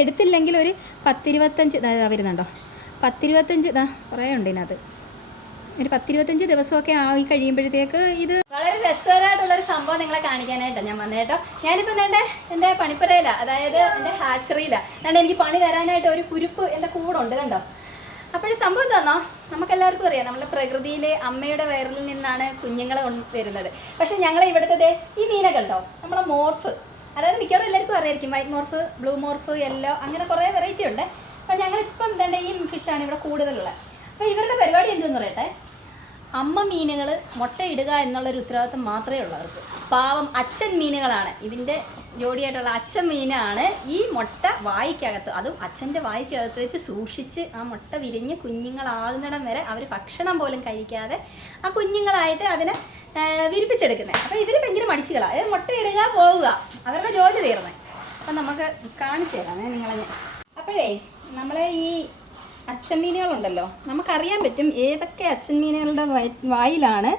എടുത്തില്ലെങ്കിൽ ഒരു പത്തിരുപത്തഞ്ച് വരുന്നുണ്ടോ? പത്തിരുപത്തഞ്ച് ഇതാ കുറേ ഉണ്ട് ഇതിനകത്ത്. ഒരു പത്തിരുപത്തഞ്ച് ദിവസമൊക്കെ ആയി കഴിയുമ്പോഴത്തേക്ക് ഇത് വളരെ രസകരമായിട്ടുള്ളൊരു സംഭവം നിങ്ങളെ കാണിക്കാനായിട്ടാണ് ഞാൻ വന്നത് കേട്ടോ. ഞാനിപ്പോൾ എന്റെ എന്റെ പണിപ്പുരയിലാണ് അതായത് എന്റെ ഹാച്ചറിയിലാണ് അതുകൊണ്ട് എനിക്ക് പണി തരാനായിട്ട് ഒരു കുരുപ്പ് എന്റെ കൂടെ ഉണ്ട് കണ്ടോ? അപ്പോഴും സംഭവം എന്താണോ നമുക്കെല്ലാവർക്കും അറിയാം നമ്മുടെ പ്രകൃതിയിലെ അമ്മയുടെ വയറിൽ നിന്നാണ് കുഞ്ഞുങ്ങളെ വരുന്നത്. പക്ഷെ ഞങ്ങളെ ഇവിടുത്തെ ഈ മീനൊക്കെ ഉണ്ടോ? നമ്മളെ മോർഫ്. അതായത് മിക്കവാറും എല്ലാവർക്കും അറിയായിരിക്കും. White morph blue morph yellow അങ്ങനെ കുറേ വെറൈറ്റി ഉണ്ട്. അപ്പം ഞങ്ങളിപ്പം തന്നെ ഈ ഫിഷാണ് ഇവിടെ കൂടുതലുള്ളത്. അപ്പോൾ ഇവരുടെ പരിപാടി എന്തെന്ന് പറയട്ടെ? അമ്മ മീനുകൾ മുട്ടയിടുക എന്നുള്ളൊരു ഉത്തരവാദിത്വം മാത്രമേ ഉള്ളൂ അവർക്ക് പാവം അച്ഛൻ മീനുകളാണ്. ഇതിന്റെ ജോഡിയായിട്ടുള്ള അച്ഛൻ മീനാണ് ഈ മുട്ട വായിക്കകത്ത് അതും അച്ഛന്റെ വായിക്കകത്ത് വെച്ച് സൂക്ഷിച്ച് ആ മുട്ട വിരിഞ്ഞ് കുഞ്ഞുങ്ങളാകുന്നിടം വരെ അവർ ഭക്ഷണം പോലും കഴിക്കാതെ ആ കുഞ്ഞുങ്ങളായിട്ട് അതിനെ വിരിപ്പിച്ചെടുക്കുന്നത് അപ്പോൾ ഇവർ ഭയങ്കര മടിച്ചുകളാണ് മുട്ടയിടുക പോവുക. അവരുടെ ജോലി തീർന്നത് അപ്പം നമുക്ക് കാണിച്ചു തരാമേ നിങ്ങളെ അപ്പോഴേ നമ്മളെ ഈ അച്ഛൻ മീനുകളുണ്ടല്ലോ നമുക്കറിയാൻ പറ്റും ഏതൊക്കെ അച്ഛൻ മീനുകളുടെ വായിലാണ്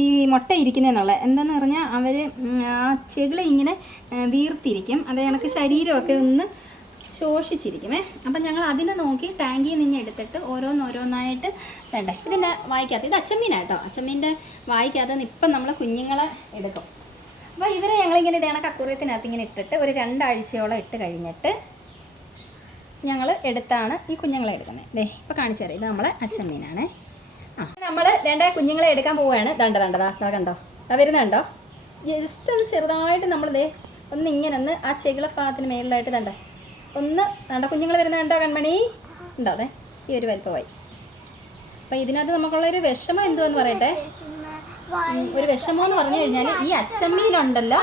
ഈ മുട്ട ഇരിക്കുന്നതെന്നുള്ളത് എന്താണെന്ന് പറഞ്ഞാൽ അവർ ആ ചെകിളി ഇങ്ങനെ വീർത്തിരിക്കും. അത് കണക്ക് ശരീരമൊക്കെ ഒന്ന് ശോഷിച്ചിരിക്കുമേ. അപ്പം ഞങ്ങൾ അതിനെ നോക്കി ടാങ്കിൽ നിന്ന് എടുത്തിട്ട് ഓരോന്നോരോന്നായിട്ട് വേണ്ടേ. ഇതിന്റെ വായിക്കകത്ത്. ഇത് അച്ചമ്മീനാട്ടോ അച്ചമ്മീന്റെ വായിക്കകത്ത് നിന്ന് ഇപ്പം നമ്മൾ കുഞ്ഞുങ്ങളെ എടുക്കും. അപ്പോൾ ഇവരെ ഞങ്ങളിങ്ങനെ ഇതേണ കക്കുറിയത്തിനകത്ത് ഇങ്ങനെ ഇട്ടിട്ട് ഒരു രണ്ടാഴ്ചയോളം ഇട്ട് കഴിഞ്ഞിട്ട് ഞങ്ങൾ എടുത്താണ് ഈ കുഞ്ഞുങ്ങളെ എടുക്കുന്നത്. ദേ ഇപ്പോൾ കാണിച്ചു തരാം. ഇത് നമ്മളെ അച്ചമ്മീനാണേ ആ. നമ്മൾ രണ്ട് കുഞ്ഞുങ്ങളെ എടുക്കാൻ പോവുകയാണ്. ദണ്ട ദണ്ട ദാ ദാ കണ്ടോ? അതാ വരുന്നുണ്ടോ ജസ്റ്റ് ഒന്ന് ചെറുതായിട്ട് നമ്മൾ ദേ ഒന്ന് ഇങ്ങനെ ഒന്ന് ആ ചെകിള ഭാഗത്തിന് മേളിലായിട്ട് ദണ്ടേ ഒന്ന് ദണ്ട കുഞ്ഞുങ്ങൾ വരുന്ന കണ്ടോ കൺമണി? ഉണ്ടോ അതെ ഈ ഒരു വലിപ്പമായി. അപ്പം ഇതിനകത്ത് നമുക്കുള്ളൊരു വിഷമം എന്തുവെന്ന് പറയട്ടെ? ഒരു വിഷമം എന്ന് പറഞ്ഞു കഴിഞ്ഞാൽ ഈ അച്ചമ്മീനുണ്ടല്ലോ.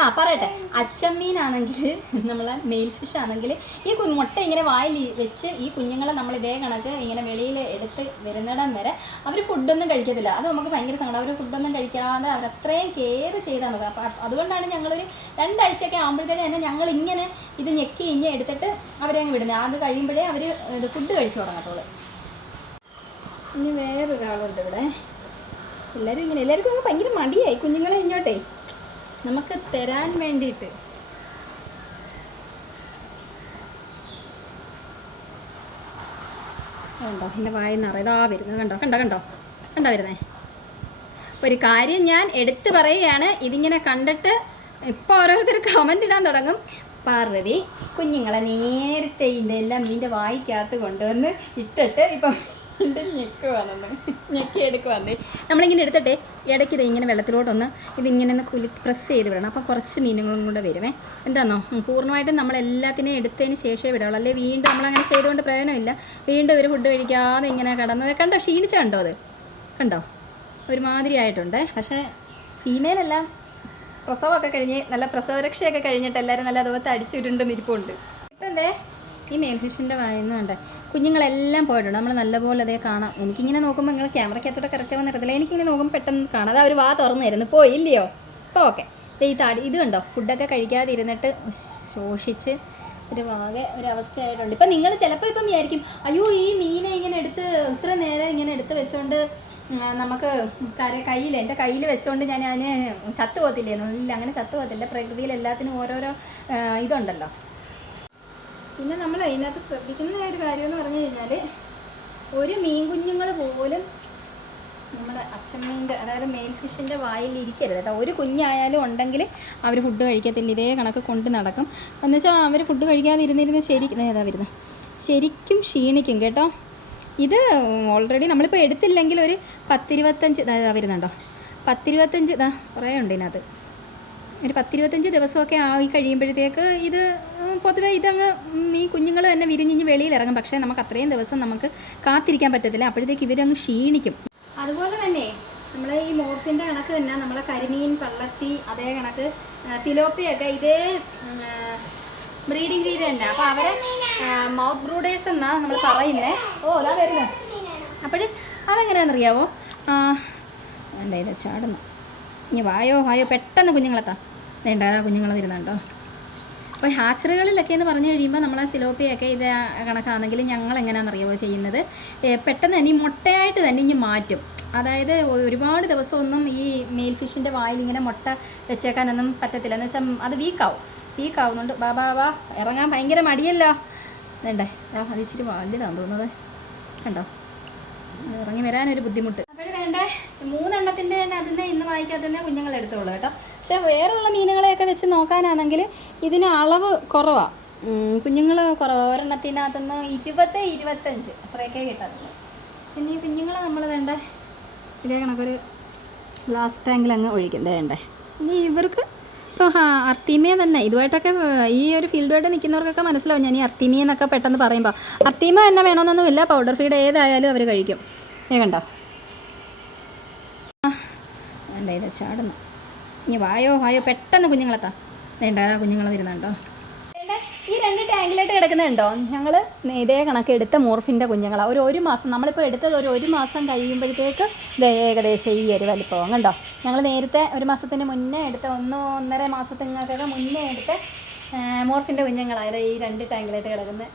ആ പറയട്ടെ. അച്ചമ്മീനാണെങ്കിൽ നമ്മളെ മെയിൽ ഫിഷ് ആണെങ്കിൽ ഈ മുട്ട ഇങ്ങനെ വായിൽ വെച്ച് ഈ കുഞ്ഞുങ്ങളെ നമ്മൾ ഇതേ കണക്ക് ഇങ്ങനെ വെളിയിൽ എടുത്ത് വരുന്നിടം വരെ അവർ ഫുഡൊന്നും കഴിക്കത്തില്ല. അത് നമുക്ക് ഭയങ്കര സങ്കടം. അവർ ഫുഡൊന്നും കഴിക്കാതെ അവർ അത്രയും കെയർ ചെയ്താൽ നോക്കുക അപ്പം അതുകൊണ്ടാണ് ഞങ്ങളൊരു രണ്ടാഴ്ചയൊക്കെ ആകുമ്പോഴത്തേക്ക് തന്നെ ഞങ്ങൾ ഇങ്ങനെ ഇത് ഞെക്കി ഇഞ്ഞ് എടുത്തിട്ട് അവരെ അങ്ങ് വിടുന്നത്. അത് കഴിയുമ്പോഴേ അവർ ഇത് ഫുഡ് കഴിച്ചു തുടങ്ങത്തുള്ളൂ. ഇനി വേറൊരാളുണ്ട് ഇവിടെ. എല്ലാവരും ഇങ്ങനെ എല്ലാവർക്കും അങ്ങ് ഭയങ്കര മടിയായി. കുഞ്ഞുങ്ങളെ കഴിഞ്ഞോട്ടെ നമുക്ക് തരാൻ വേണ്ടിയിട്ട്. കണ്ടോ എന്റെ വായി നിറയതാ വരുന്നത്. കണ്ടോ കണ്ടോ കണ്ടോ? കണ്ടോ വരുന്നേ? ഒരു കാര്യം ഞാൻ എടുത്തു പറയുകയാണ്. ഇതിങ്ങനെ കണ്ടിട്ട് ഇപ്പോൾ ഓരോരുത്തർ കമന്റ് ഇടാൻ തുടങ്ങും. പാർവതി കുഞ്ഞുങ്ങളെ നേരത്തെ ഇതിന്റെ എല്ലാം മീന്റെ വായിക്കകത്ത് കൊണ്ടുവന്ന് ഇട്ടിട്ട് ഇപ്പം ഞെക്കി എടുക്കുവാന്നേ നമ്മളിങ്ങനെ എടുത്തട്ടെ ഇടയ്ക്ക് ഇത് ഇങ്ങനെ വെള്ളത്തിലോട്ടൊന്ന് ഇതിങ്ങനെ ഒന്ന് കുലി പ്രസ് ചെയ്ത് വിടണം. അപ്പോൾ കുറച്ച് മീനുകളും കൂടെ വരുമേ. എന്താണോ പൂർണമായിട്ടും നമ്മൾ എല്ലാത്തിനെയും എടുത്തതിന് ശേഷമേ വിടുള്ളൂ അല്ലെങ്കിൽ വീണ്ടും നമ്മളങ്ങനെ ചെയ്തുകൊണ്ട് പ്രയോജനമില്ല. വീണ്ടും ഒരു ഫുഡ് കഴിക്കാതെ ഇങ്ങനെ കടന്നത് കണ്ടോ? ക്ഷീണിച്ച കണ്ടോ അത്? കണ്ടോ? ഒരുമാതിരി ആയിട്ടുണ്ട്. പക്ഷേ ഫീമെയിലെല്ലാം പ്രസവമൊക്കെ കഴിഞ്ഞ് നല്ല പ്രസവരക്ഷയൊക്കെ കഴിഞ്ഞിട്ട് എല്ലാവരും നല്ല അതുപോലത്തെ അടിച്ചിട്ടുണ്ടെന്ന് ഇരിപ്പുണ്ട്. ഇപ്പം എന്തേ? ഈ മെയിൻ ഫിഷിന്റെ കണ്ടേ. കുഞ്ഞുങ്ങളെല്ലാം പോയിട്ടുണ്ട്. നമ്മൾ നല്ലപോലെ അതേ കാണാം. എനിക്കിങ്ങനെ നോക്കുമ്പോൾ നിങ്ങൾ ക്യാമറയ്ക്കകത്തോടെ കറക്റ്റ് ആവാൻ നിറത്തില്ല എനിക്കിങ്ങനെ നോക്കുമ്പോൾ പെട്ടെന്ന് കാണാം. അതാ ഒരു വാ തുറന്നു തരുന്നു. പോയി പോയില്ലയോ? അപ്പോൾ ഓക്കെ. ഈ താടി ഇത് കണ്ടോ? ഫുഡൊക്കെ കഴിക്കാതെ ഇരുന്നിട്ട് ശോഷിച്ച് ഒരു വാകെ ഒരു അവസ്ഥയായിട്ടുണ്ട് ഇപ്പം നിങ്ങൾ ചിലപ്പോൾ ഇപ്പം വിചാരിക്കും അയ്യോ ഈ മീനെ ഇങ്ങനെ എടുത്ത് ഇത്ര നേരം ഇങ്ങനെ എടുത്ത് വെച്ചോണ്ട് നമുക്ക് കയ്യിൽ എന്റെ കയ്യിൽ വെച്ചുകൊണ്ട് ഞാൻ അതിന് ചത്തു പോകത്തില്ലേന്നു ഇല്ല അങ്ങനെ ചത്തു പോകത്തില്ല പ്രകൃതിയിൽ എല്ലാത്തിനും ഓരോരോ ഇതുണ്ടല്ലോ. പിന്നെ നമ്മൾ അതിനകത്ത് ശ്രദ്ധിക്കുന്ന ഒരു കാര്യം എന്ന് പറഞ്ഞു കഴിഞ്ഞാൽ ഒരു മീൻ കുഞ്ഞുങ്ങൾ പോലും നമ്മുടെ അച്ചമ്മീന്റെ അതായത് മെയിൻ ഫിഷിന്റെ വായിൽ ഇരിക്കരുത് കേട്ടോ. ഒരു കുഞ്ഞായാലും ഉണ്ടെങ്കിൽ അവർ ഫുഡ് കഴിക്കത്തില്ല. ഇതേ കണക്ക് കൊണ്ട് നടക്കും. എന്ന് വെച്ചാൽ അവർ ഫുഡ് കഴിക്കാതിരുന്നിരുന്ന് ശരി ഏതാ വരുന്നത് ശരിക്കും ക്ഷീണിക്കും കേട്ടോ. ഇത് ഓൾറെഡി നമ്മളിപ്പോൾ എടുത്തില്ലെങ്കിൽ ഒരു പത്തിരുപത്തഞ്ച് ഇതാ വരുന്നുണ്ടോ. പത്തിരുപത്തഞ്ച് ഇതാ കുറേ ഉണ്ട് ഇതിനകത്ത്. ഒരു പത്തിരുപത്തഞ്ച് ദിവസമൊക്കെ ആയി കഴിയുമ്പോഴത്തേക്ക് ഇത് പൊതുവേ ഇതങ്ങ് ഈ കുഞ്ഞുങ്ങൾ തന്നെ വിരിഞ്ഞിഞ്ഞ് വെളിയിൽ ഇറങ്ങും പക്ഷേ നമുക്ക് അത്രയും ദിവസം നമുക്ക് കാത്തിരിക്കാൻ പറ്റത്തില്ല. അപ്പോഴത്തേക്ക് ഇവരങ്ങ് ക്ഷീണിക്കും. അതുപോലെ തന്നെ നമ്മൾ ഈ മോർഫിന്റെ കണക്ക് തന്നെ നമ്മളെ കരിമീൻ പള്ളത്തി അതേ കണക്ക് തിലോപ്പിയൊക്കെ ഇതേ ബ്രീഡിംഗ് രീതി തന്നെ. അപ്പോൾ അവരെ മൗത്ത് ബ്രൂഡേഴ്സ് എന്നാ നമ്മൾ പറയുന്നത് ഓ അതാ വരുന്നത് അപ്പോൾ അതെങ്ങനെയാണെന്നറിയാവോ? എന്താ ഇത് ചാടുന്നു. ഇനി വായോ വായോ പെട്ടെന്ന് കുഞ്ഞുങ്ങളെത്താ. വേണ്ട കുഞ്ഞുങ്ങൾ വരുന്നുണ്ടോ അപ്പോൾ ഹാച്ചറുകളിലൊക്കെ എന്ന് പറഞ്ഞു കഴിയുമ്പോൾ നമ്മൾ ആ സിലോപ്പിയൊക്കെ ഇത് കണക്കാണെങ്കിൽ ഞങ്ങൾ എങ്ങനെയാണെന്നറിയാമോ ചെയ്യുന്നത്? പെട്ടെന്ന് തന്നെ ഈ മുട്ടയായിട്ട് തന്നെ ഇനി മാറ്റും. അതായത് ഒരുപാട് ദിവസമൊന്നും ഈ മെയിൽ ഫിഷിന്റെ വായിൽ ഇങ്ങനെ മുട്ട വെച്ചേക്കാനൊന്നും പറ്റത്തില്ല. എന്ന് വെച്ചാൽ അത് വീക്കാവും. വീക്കാവുന്നുണ്ട് ബാ ബാ ബാ ഇറങ്ങാൻ ഭയങ്കര മടിയല്ലോ. വേണ്ടേ? അത് ഇച്ചിരി തോന്നുന്നത്. കണ്ടോ? ഇറങ്ങി വരാനൊരു ബുദ്ധിമുട്ട്. മൂന്നെണ്ണത്തിന്റെ തന്നെ അതിന്റെ ഇന്ന് വായിക്കാതെ തന്നെ കുഞ്ഞുങ്ങൾ എടുത്തോളൂ കേട്ടോ. പക്ഷേ വേറെയുള്ള മീനുകളെയൊക്കെ വെച്ച് നോക്കാനാണെങ്കിൽ ഇതിന് അളവ് കുറവാണ് കുഞ്ഞുങ്ങൾ കുറവ്. ഒരെണ്ണത്തിനകത്തുനിന്ന് ഇരുപത് ഇരുപത്തഞ്ച് അത്രയൊക്കെ കിട്ടാറുള്ളൂ. പിന്നെ ഈ കുഞ്ഞുങ്ങളെ നമ്മൾ വേണ്ട ഇതേ കണക്കൊരു ഗ്ലാസ് ടാങ്കിൽ അങ്ങ് ഒഴിക്കും. വേണ്ടേ ഇനി ഇവർക്ക് ഇപ്പോൾ അർട്ടീമിയ തന്നെ. ഇതുമായിട്ടൊക്കെ ഈ ഒരു ഫീൽഡുമായിട്ട് നിൽക്കുന്നവർക്കൊക്കെ മനസ്സിലാവും. ഞാൻ ഈ അർട്ടീമിയ എന്നൊക്കെ പെട്ടെന്ന് പറയുമ്പോൾ അർട്ടീമ തന്നെ വേണമെന്നൊന്നുമില്ല പൗഡർ ഫീഡ് ഏതായാലും അവർ കഴിക്കും. ഏ കണ്ടോ? ഇത് ചാടുന്നു. ഇനി വായോ വായോ പെട്ടെന്ന് കുഞ്ഞുങ്ങളെത്താ. വേണ്ട കുഞ്ഞുങ്ങളെ വരുന്നുണ്ടോ? ഈ രണ്ട് ടാങ്കിലായിട്ട് കിടക്കുന്നുണ്ടോ? ഞങ്ങൾ ഇതേ കണക്ക് എടുത്ത മോർഫിന്റെ കുഞ്ഞുങ്ങളാണ് ഒരു ഒരു മാസം നമ്മളിപ്പോൾ എടുത്തത് ഒരു ഒരു മാസം കഴിയുമ്പോഴത്തേക്ക് ഏകദേശം ഈ ഒരു വലിപ്പം കണ്ടോ? ഞങ്ങൾ നേരത്തെ ഒരു മാസത്തിന് മുന്നേ എടുത്ത ഒന്ന് ഒന്നര മാസത്തിനൊക്കെ മുന്നേ എടുത്ത മോർഫിന്റെ കുഞ്ഞുങ്ങളായത് ഈ രണ്ട് ടാങ്കിലായിട്ട് കിടക്കുന്നത്